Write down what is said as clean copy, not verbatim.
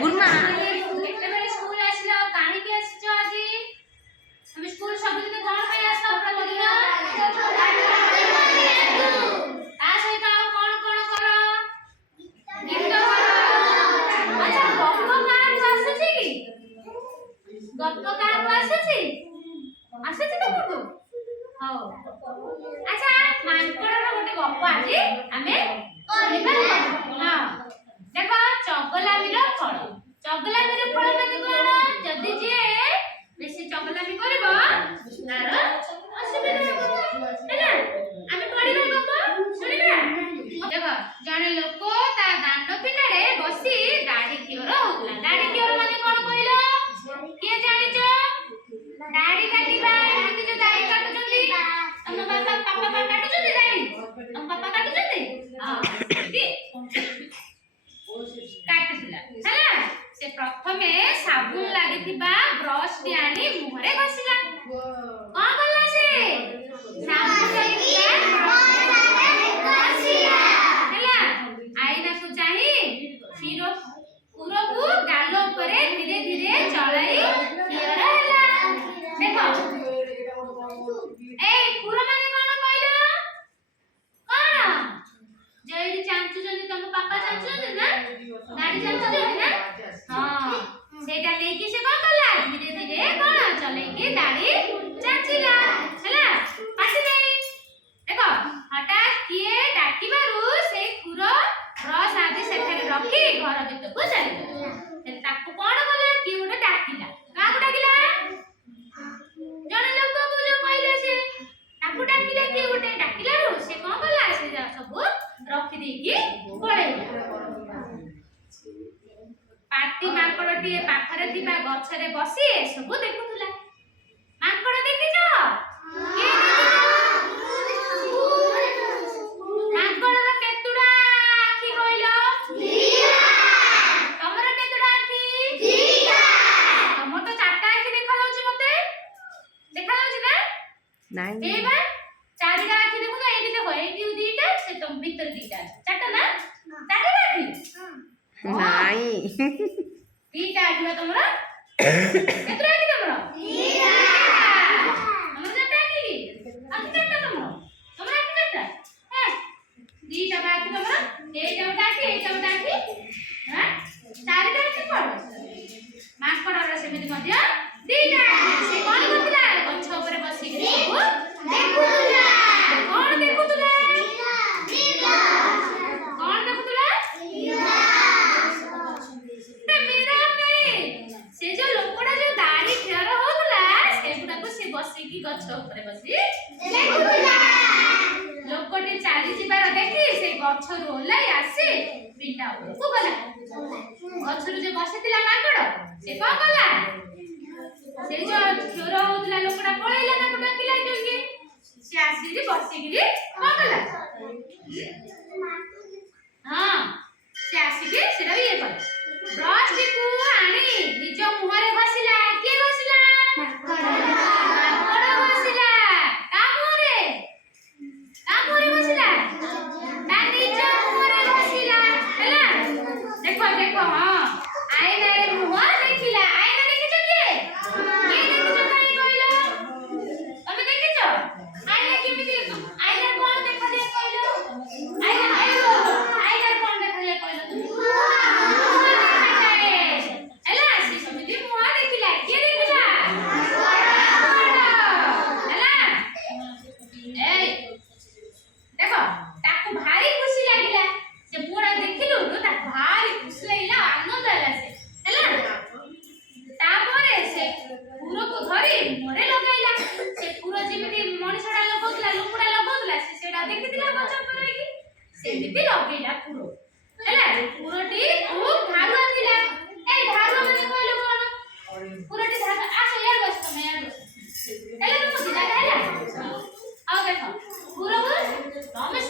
गुरमा अच्छा मांकड़र गोटे गप आज आमे सुनिबा हां देखो चगलामीर फल चगलामीर फल माने कोन जदी जे बेसी चगलामी करबो तार असुविधा होबो हैना आमे पढिबा गप सुनिबा देखो जने लोक ता दांड पिटारे बसी दाढ़ी क्योर होतला दाढ़ी क्योर माने कोन कहलो के जानिचो दाढ़ी काटिबा एमति जो दाढ़ी काटुचंदी तम पापा काटुचंदी दाढ़ी तम पापा काटुचंदी हां काटुला हैला से प्रथमे साबुन लागिथिबा ब्रश टी आनी मुहरे घसिला कोन करला से साबुन लागिथिबा घसिला हैला आईना को चाहि खीरो पूरा को गालो ऊपर धीरे धीरे चलाई क्लियर हैला देखो ए पूरा माने कोन कहलो कोन जेडी चांचू जनी तम पापा चांचू जनी ना दाढ़ी चांचू जनी ना हां सेटा लेकी से कोन करला धीरे धीरे कोन चले के दाढ़ी चांचीला हैला पाटी नहीं देखो हठात किए डाकी बारू से खुरो ब्रश आदि सेठारे रखी घर भीतर को चली से ताको कोन बोले कि उडे डाकिला का को डाकिला जने लोक को जो कहले से ताको डाकिला कि उडे डाकिला रो से कोन बोला से सब रखी देकी पळेला पाटी मांकड़टी पाखरे थिबा गछरे बसी सब देखुथुला मांकड़ देखिছো के मांकड़र केतुडा आखी कहलो दीटा तमर केतुडा आखी दीटा तमर तो चारटा आखी देखा जाउची मते देखा जाउची ना नहीं एबा चारिटा आखी देखो ना एठी देखो एठी दीटा से तुम भीतर दीटा चारटा ना चारटा आखी नहीं दीटा आखी तमरा केतुडा आखी तमरा दीटा तमर चारटा आखी चारटा तमरा आखी चारटा हां दीटा आखी तमरा एटा आखी हां चारिटा आखी पड़ मांकड़र सेमिति मध्य दीटा से कोन करथिला गछ ऊपर बसी सब देखुतुला कोन देखुतुला दीटा कोन देखुतुला दीटा मेरा नहीं से जो लोकड़ा जो दाढ़ी खेर होतला सेगुडा को से बसी की गछ ऊपर बसी देखुतुला लोकटी चाली जिबार देखि से गछ रो ओलाई आसी पिंडा को गला गछ रो जे बसितिला मांकड़ से कोन गला से जो खेर होतला लोकड़ा पळैला ताको डाकिला जोगी से आसी बसी गिरी कोन गला हां से आसी के सेरा ये कर ब्रश टी को आनी निज मुहरे घसिला के घसिला मांकड़ घसिला का मुहरे घसिला ता निज मुहरे घसिला हैला देखो देखो हां आईना रे मुह देखिला आईना देखिছো के देखिছো काई कहलो तमे देखिছো आईना केमिति आईना कोन देखा दे कहलो आईना कोन देखा दे कहलो हैला से समिति मुह देखिला के देखिला हैला ए देखो ताको भारी खुशी लागिला से पूरा देखिलु तो ता भारी खुशी लागिला आनंद आला से हैला तापरे से पूरा को धरी मोरे लगाइला से पूरा जेमिति मनिषडा लगोतला लोकड़ा लगोतला से सेडा देखितिला गछ पर कि सेमिति लगैला पूरा हैला पूराटी खूब धारुआ थिला ए धारुआ माने कहलो कोन पूराटी धारुआ आसो यार बस तमे यार बस हैला तो मति जागा हैला आ देखो पूरा को तमे